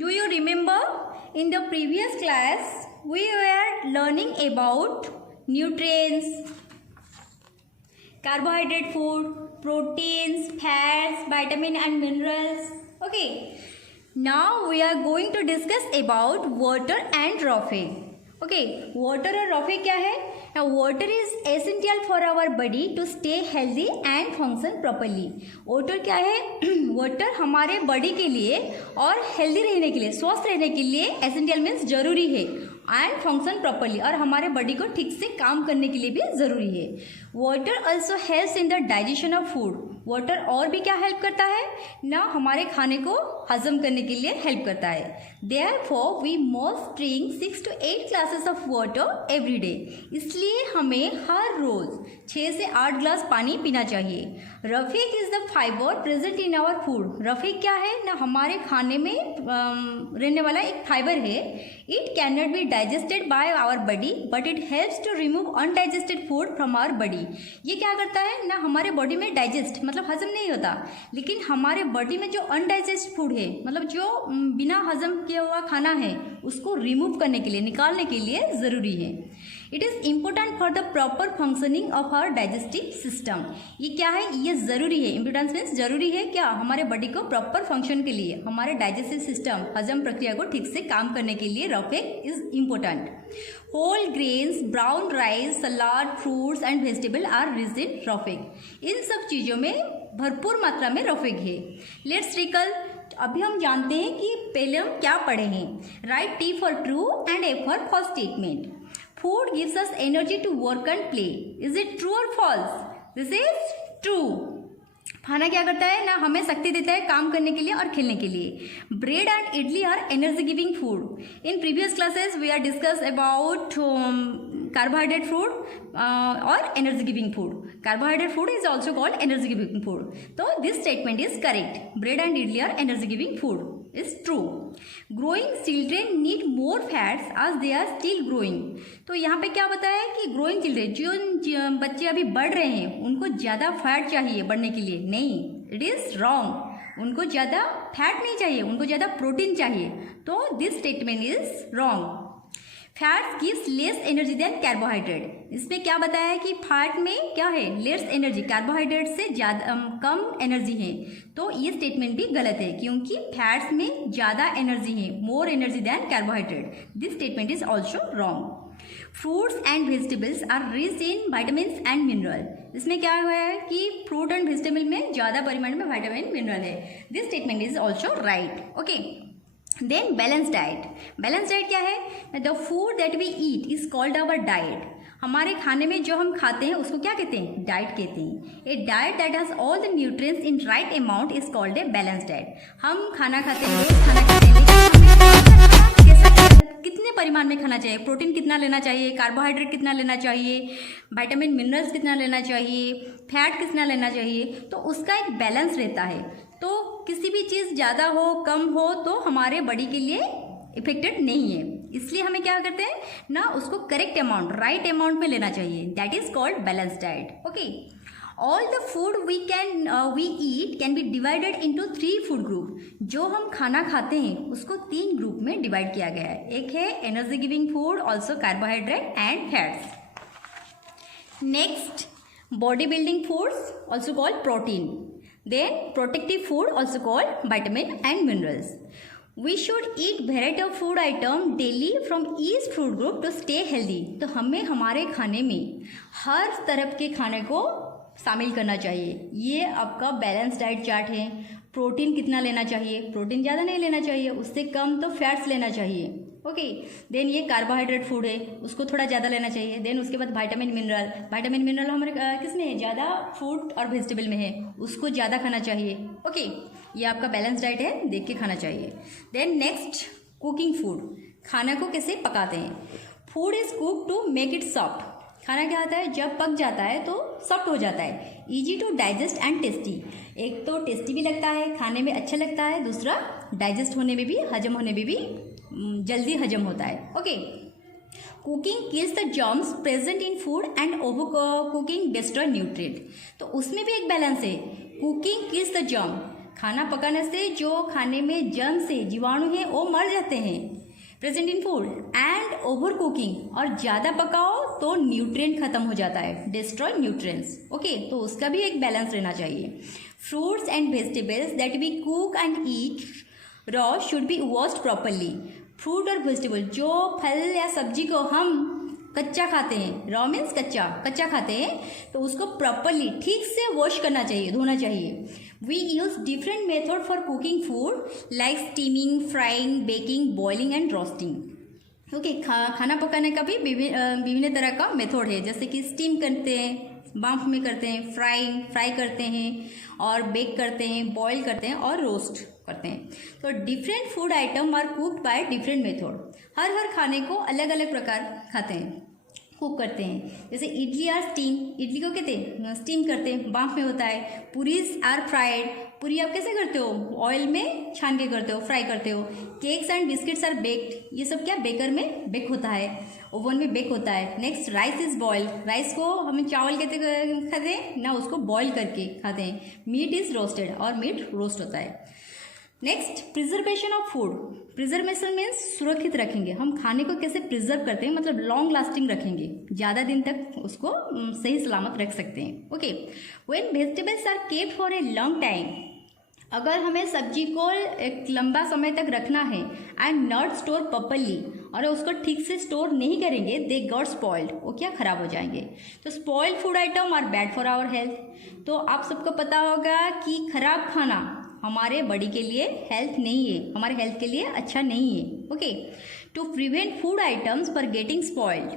Do you remember in the previous class we were learning about nutrients, carbohydrate food, proteins, fats, vitamin and minerals. Okay. Now we are going to discuss about water and raw fat. Okay, water और raw fat क्या है? Now water is essential for our body to stay healthy and function properly. water क्या है? water हमारे body के लिए और healthy रहने के लिए, स्वस्थ रहने के लिए essential means जरूरी है एंड फंक्शन प्रॉपरली, और हमारे बॉडी को ठीक से काम करने के लिए भी ज़रूरी है. Water also helps in the digestion of food. Water और भी क्या हेल्प करता है ना, हमारे खाने को हजम करने के लिए हेल्प करता है. Therefore we must drink 6 to 8 glasses of water every day. इसलिए हमें हर रोज़ 6 से 8 ग्लास पानी पीना चाहिए. रफीक is the fibre present in our food. रफीक क्या है ना, हमारे खाने में रहने वाला एक फाइबर है. It can not be digested by our body but it helps to remove undigested food from our body. ये क्या करता है ना, हमारे बॉडी में डाइजेस्ट मतलब हजम नहीं होता, लेकिन हमारे बॉडी में जो अनडाइजेस्ट फूड है मतलब जो बिना हजम किया हुआ खाना है उसको रिमूव करने के लिए, निकालने के लिए ज़रूरी है. It is important for the proper functioning of our digestive system. ये क्या है, ये ज़रूरी है. इम्पोर्टेंस मीन्स जरूरी है क्या, हमारे बॉडी को प्रॉपर फंक्शन के लिए, हमारे डाइजेस्टिव सिस्टम हजम प्रक्रिया को ठीक से काम करने के लिए raw fat is important. Whole grains, brown rice, salad, fruits and vegetable are rich in raw fat. इन सब चीज़ों में भरपूर मात्रा में रॉ फैट है. Let's recall. अभी हम जानते हैं कि पहले हम क्या पढ़े हैं. Write T for true and A for false statement. Food gives us energy to work and play. Is it true or false? This is true. खाना क्या करता है ना, हमें शक्ति देता है काम करने के लिए और खेलने के लिए. Bread and idli are energy giving food. In previous classes we are discuss about carbohydrate food or energy giving food. Carbohydrate food is also called energy giving food. So this statement is correct. Bread and idli are energy giving food. Is true. Growing children need more fats as they are still growing. तो यहाँ पे क्या बताया है कि growing children, जो बच्चे अभी बढ़ रहे हैं उनको ज़्यादा फैट चाहिए बढ़ने के लिए. नहीं, it is wrong. उनको ज़्यादा फैट नहीं चाहिए, उनको ज़्यादा प्रोटीन चाहिए. तो this statement is wrong. Fats gives less energy than carbohydrate. इसमें क्या बताया है कि फैट में क्या है, लेस एनर्जी, कार्बोहाइड्रेट से ज़्यादा कम एनर्जी है. तो ये स्टेटमेंट भी गलत है क्योंकि फैट्स में ज़्यादा एनर्जी है, more energy than carbohydrate. This statement is also wrong. Fruits and vegetables are rich in vitamin and mineral. इसमें क्या हुआ है कि फ्रूट एंड वेजिटेबल में ज़्यादा परिमाण में विटामिन मिनरल है. This statement is also right. Okay. Then balance diet. Balance diet क्या है, the food that we eat is called our diet. हमारे खाने में जो हम खाते हैं उसको क्या कहते हैं, डाइट कहते हैं. A diet that has all the nutrients in right amount is called a balance diet. हम खाना खाते हैं, खाना खाते हैं, कितने परिमाण में खाना चाहिए, प्रोटीन कितना लेना चाहिए, कार्बोहाइड्रेट कितना लेना चाहिए, विटामिन मिनरल्स कितना लेना चाहिए, फैट कितना लेना चाहिए, तो उसका एक बैलेंस रहता है. तो किसी भी चीज़ ज़्यादा हो कम हो तो हमारे बॉडी के लिए इफेक्टेड नहीं है. इसलिए हमें क्या करते हैं ना, उसको करेक्ट अमाउंट, राइट अमाउंट में लेना चाहिए. That is called balance diet. Okay. All the food we eat can be divided into 3 food group. जो हम खाना खाते हैं उसको 3 ग्रुप में डिवाइड किया गया है. एक है energy giving food, also carbohydrate and fats. Next, body building foods also called protein. Then protective food also called vitamin and minerals. We should eat variety of food item daily from each food group to stay healthy. तो हमें हमारे खाने में हर तरह के खाने को शामिल करना चाहिए. ये आपका बैलेंस डाइट चार्ट है. प्रोटीन कितना लेना चाहिए, प्रोटीन ज़्यादा नहीं लेना चाहिए, उससे कम तो फैट्स लेना चाहिए. ओके. देन ये कार्बोहाइड्रेट फूड है, उसको थोड़ा ज़्यादा लेना चाहिए. देन उसके बाद विटामिन मिनरल. विटामिन मिनरल हमारे किस में है, ज़्यादा फ्रूट और वेजिटेबल में है, उसको ज़्यादा खाना चाहिए. ओके. ये आपका बैलेंस डाइट है, देख के खाना चाहिए. Then next, cooking food. खाना को कैसे पकाते हैं. Food is cook to make it soft. खाना क्या होता है, जब पक जाता है तो सॉफ्ट हो जाता है. Easy to digest and tasty. एक तो टेस्टी भी लगता है, खाने में अच्छा लगता है, दूसरा डाइजेस्ट होने में भी, हजम होने में भी जल्दी हजम होता है. Okay. Cooking kills the germs present in food and over cooking destroy nutrient. तो उसमें भी एक बैलेंस है. कुकिंग किल्स द जर्म, खाना पकाने से जो खाने में जर्म से जीवाणु हैं वो मर जाते हैं present in food. And over cooking, और ज़्यादा पकाओ तो न्यूट्रिएंट खत्म हो जाता है, डिस्ट्रॉय न्यूट्रिएंट्स। ओके, तो उसका भी एक बैलेंस रहना चाहिए। Fruits and vegetables that we cook and eat raw should be washed properly. Fruit और वेजिटेबल, जो फल या सब्जी को हम कच्चा खाते हैं, रॉ मीन्स कच्चा खाते हैं, तो उसको प्रॉपरली ठीक से वॉश करना चाहिए, धोना चाहिए। We use different method for cooking food like steaming, frying, baking, boiling and roasting. Okay, खाना पकाने का भी विभिन्न तरह का मेथड है, जैसे कि स्टीम करते हैं, बाम्फ में करते हैं, फ्राई करते हैं, और बेक करते हैं, बॉईल करते हैं और रोस्ट करते हैं। तो different food item are cooked by different method. हर खाने को अलग अलग प्रकार खाते हैं, कुक करते हैं। जैसे इडली आर स्टीम, इडली को कहते हैं स्टीम करते हैं, बाँफ में होता है। पूरीज आर फ्राइड, पूरी आप कैसे करते हो, ऑयल में छान के करते हो, फ्राई करते हो। Cakes and biscuits are baked, ये सब क्या बेकर में बेक होता है, ओवन में बेक होता है। Next, rice is boiled, rice को हम चावल कहते खाते हैं ना, उसको बॉईल करके खाते हैं। मीट इज रोस्टेड, और मीट रोस्ट होता है। Next, preservation of food. Preservation means सुरक्षित रखेंगे, हम खाने को कैसे प्रिजर्व करते हैं, मतलब लॉन्ग लास्टिंग रखेंगे, ज़्यादा दिन तक उसको सही सलामत रख सकते हैं। Okay, when vegetables are kept for a long time, अगर हमें सब्जी को एक लंबा समय तक रखना है, एंड नॉट स्टोर प्रॉपरली, और उसको ठीक से स्टोर नहीं करेंगे, दे गॉट स्पॉइल्ड, वो क्या खराब हो जाएंगे। तो spoiled food item are bad for our health. तो आप सबको पता होगा कि खराब खाना हमारे बॉडी के लिए हेल्थ नहीं है, हमारे हेल्थ के लिए अच्छा नहीं है। Okay, to prevent food items for getting spoiled,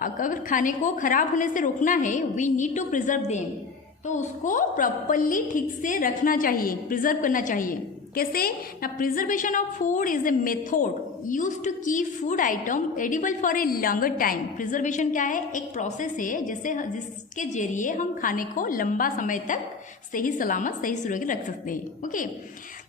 अगर खाने को खराब होने से रोकना है, we need to preserve them, तो उसको प्रॉपरली ठीक से रखना चाहिए, प्रिजर्व करना चाहिए। कैसे ना, preservation of food is a method use to keep food item edible for a longer time. Preservation क्या है, एक प्रोसेस है जिसके जरिए हम खाने को लंबा समय तक सही सलामत, सही सुरक्षित रख सकते हैं। Okay,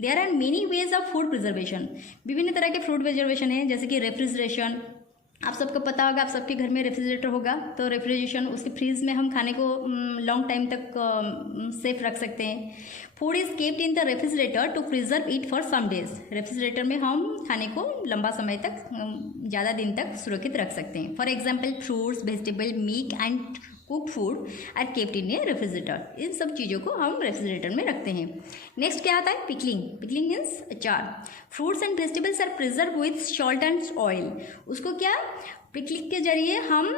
there are many ways of food preservation, विभिन्न तरह के फूड प्रिजर्वेशन है, जैसे कि रेफ्रिजरेशन, आप सबको पता होगा, आप सबके घर में रेफ्रिजरेटर होगा, तो रेफ्रिजरेशन, उसके फ्रीज में हम खाने को लॉन्ग टाइम तक सेफ रख सकते हैं। Food is kept in the refrigerator to preserve it for some days, refrigerator में हम खाने को लंबा समय तक, ज़्यादा दिन तक सुरक्षित रख सकते हैं। For example, fruits, vegetable, meat and cooked food are kept in a refrigerator, इन सब चीज़ों को हम रेफ्रिजरेटर में रखते हैं। नेक्स्ट क्या आता है, पिकलिंग। पिकलिंग मीन्स अचार। Fruits and vegetables are preserve with salt and oil, उसको क्या, पिकलिंग के जरिए हम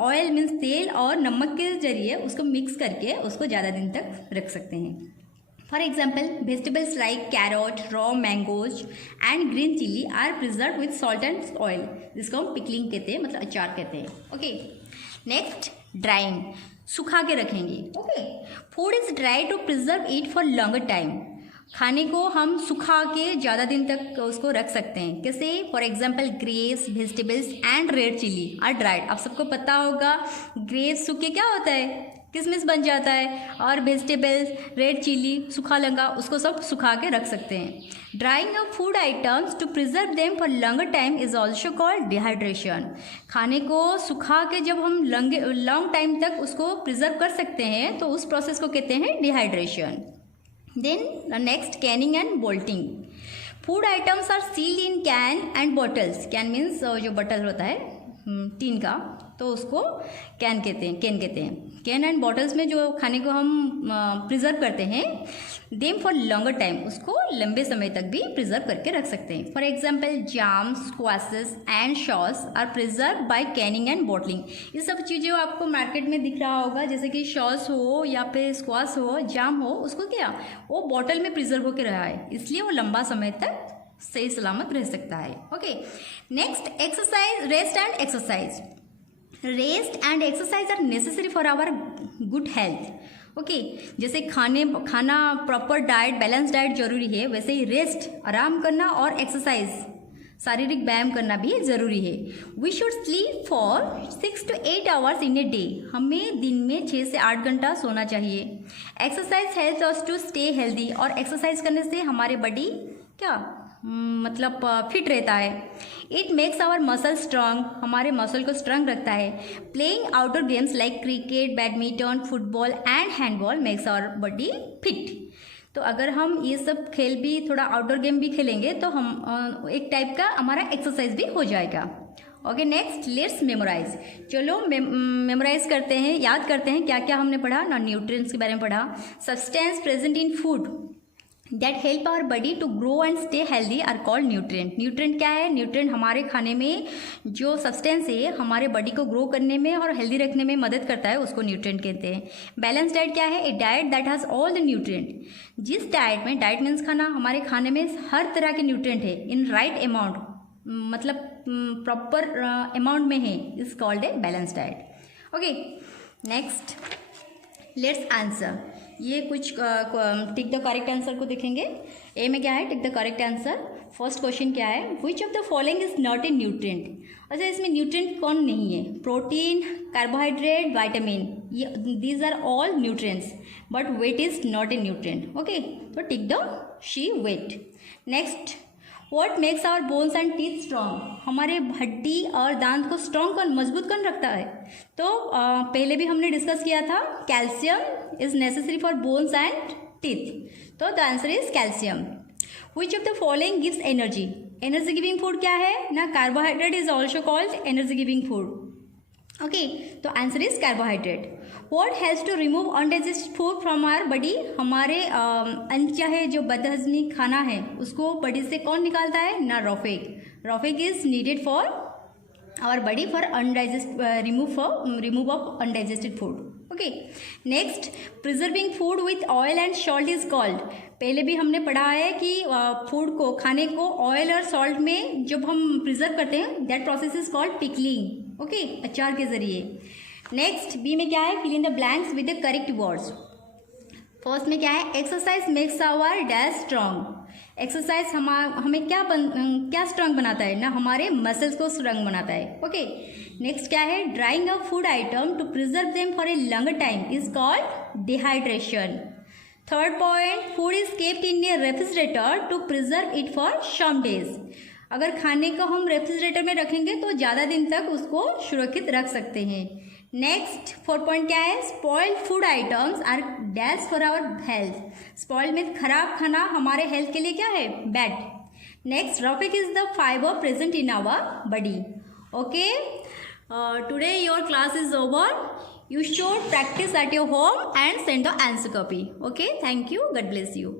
ऑयल मीन्स तेल और नमक के जरिए उसको मिक्स करके उसको ज़्यादा दिन तक रख सकते हैं। For example, vegetables like carrot, raw mangoes and green chili are preserve with salt and oil, जिसको हम पिकलिंग कहते हैं, मतलब अचार कहते हैं। ओके, नेक्स्ट, ड्राइंग, सुखा के रखेंगे। Okay, food is dry to preserve it for longer time, खाने को हम सुखा के ज़्यादा दिन तक उसको रख सकते हैं। कैसे, for example, grapes, vegetables and red chili are dried. आप सबको पता होगा, ग्रेप्स सूखे क्या होता है, किशमिश बन जाता है, और वेजिटेबल्स, रेड चिली, सूखा लंगा, उसको सब सुखा के रख सकते हैं। Drying of food items to preserve them for longer time is also called dehydration. खाने को सुखा के जब हम लॉन्ग टाइम तक उसको प्रिजर्व कर सकते हैं, तो उस प्रोसेस को कहते हैं dehydration. Then next, canning and bottling. Food items are sealed in can and bottles. Can means जो बॉटल होता है टीन का, तो उसको कैन कहते हैं। कैन एंड बॉटल्स में जो खाने को हम प्रिजर्व करते हैं, देम फॉर लॉन्गर टाइम, उसको लंबे समय तक भी प्रिजर्व करके रख सकते हैं। For example, jam, squashes and sauce are preserve by canning and bottling. ये सब चीज़ें आपको मार्केट में दिख रहा होगा, जैसे कि सॉस हो या फिर स्क्वाश हो, जाम हो, उसको क्या, वो बॉटल में प्रिजर्व होकर रहा है, इसलिए वो लंबा समय तक सही सलामत रह सकता है। Okay, next, exercise, rest and exercise. Rest and exercise are necessary for our good health. Okay, जैसे खाना प्रॉपर डाइट, बैलेंस डाइट जरूरी है, वैसे ही रेस्ट, आराम करना, और एक्सरसाइज, शारीरिक व्यायाम करना भी जरूरी है। We should sleep for 6 to 8 hours in a day, हमें दिन में 6 से 8 घंटा सोना चाहिए। Exercise helps us to stay healthy, और एक्सरसाइज करने से हमारे बॉडी क्या, मतलब फिट रहता है। It makes our muscle strong, हमारे मसल को स्ट्रांग रखता है। Playing outdoor games like cricket, badminton, football and handball makes our body fit. तो अगर हम ये सब खेल भी, थोड़ा आउटडोर गेम भी खेलेंगे तो हम एक टाइप का हमारा एक्सरसाइज भी हो जाएगा। Okay, next let's memorise. चलो मेमोराइज करते हैं, याद करते हैं क्या क्या हमने पढ़ा ना। न्यूट्रिएंट्स के बारे में पढ़ा। Substance present in food that help our body to grow and stay healthy are called nutrient. Nutrient क्या है? न्यूट्रिएंट हमारे खाने में जो सब्सटेंस है हमारे बॉडी को ग्रो करने में और हेल्दी रखने में मदद करता है, उसको न्यूट्रिएंट कहते हैं। बैलेंस डाइट क्या है? A diet that has all the nutrient. जिस डाइट में, डाइट मीन्स खाना, हमारे खाने में हर तरह के न्यूट्रिएंट है इन राइट अमाउंट, मतलब प्रॉपर अमाउंट में है, is called a balance diet. Okay, next let's answer. ये कुछ टिक द करेक्ट आंसर को देखेंगे। ए में क्या है? Tick the correct answer. First question क्या है? Which of the following is not a nutrient. अच्छा, इसमें न्यूट्रिएंट कौन नहीं है? प्रोटीन, कार्बोहाइड्रेट, विटामिन, ये these are all nutrients, but weight is not a nutrient. Okay, तो tick the she weight. Next, what makes our bones and teeth strong. हमारे हड्डी और दांत को स्ट्रॉन्ग कौन, मजबूत कौन रखता है? तो पहले भी हमने डिस्कस किया था, calcium is necessary for bones and teeth. तो the answer is calcium. Which of the following gives energy. Energy giving food क्या है ना? Carbohydrate is also called energy giving food. Okay, तो answer is carbohydrate. What helps to remove undigested food from our body. हमारे अनचाहे जो बदहजमी खाना है उसको बॉडी से कौन निकालता है ना? रोफेग। रोफेग is needed for our body for remove of undigested food. Okay, next, preserving food with oil and salt is called. पहले भी हमने पढ़ा है कि फूड को, खाने को ऑयल और सॉल्ट में जब हम प्रिजर्व करते हैं, that process is called pickling. Okay, अचार के जरिए। नेक्स्ट, बी में क्या है? Fill in the blanks with the correct words. First में क्या है? Exercise makes our dash strong. Exercise हमें क्या स्ट्रॉन्ग बनाता है ना? हमारे मसल्स को स्ट्रॉन्ग बनाता है। ओके, नेक्स्ट क्या है? Drying a food item to preserve them for a longer time is called dehydration. Third point, food is kept in a refrigerator to preserve it for some days. अगर खाने को हम refrigerator में रखेंगे तो ज़्यादा दिन तक उसको सुरक्षित रख सकते हैं। नेक्स्ट, 4 पॉइंट क्या है? Spoiled food items are dash for our health. Spoiled में खराब खाना हमारे हेल्थ के लिए क्या है? बैड। नेक्स्ट, रोफिक is the fibre present in our body. Okay, today your class is over. You should practice at your home and send the answer copy. Okay, thank you. God bless you.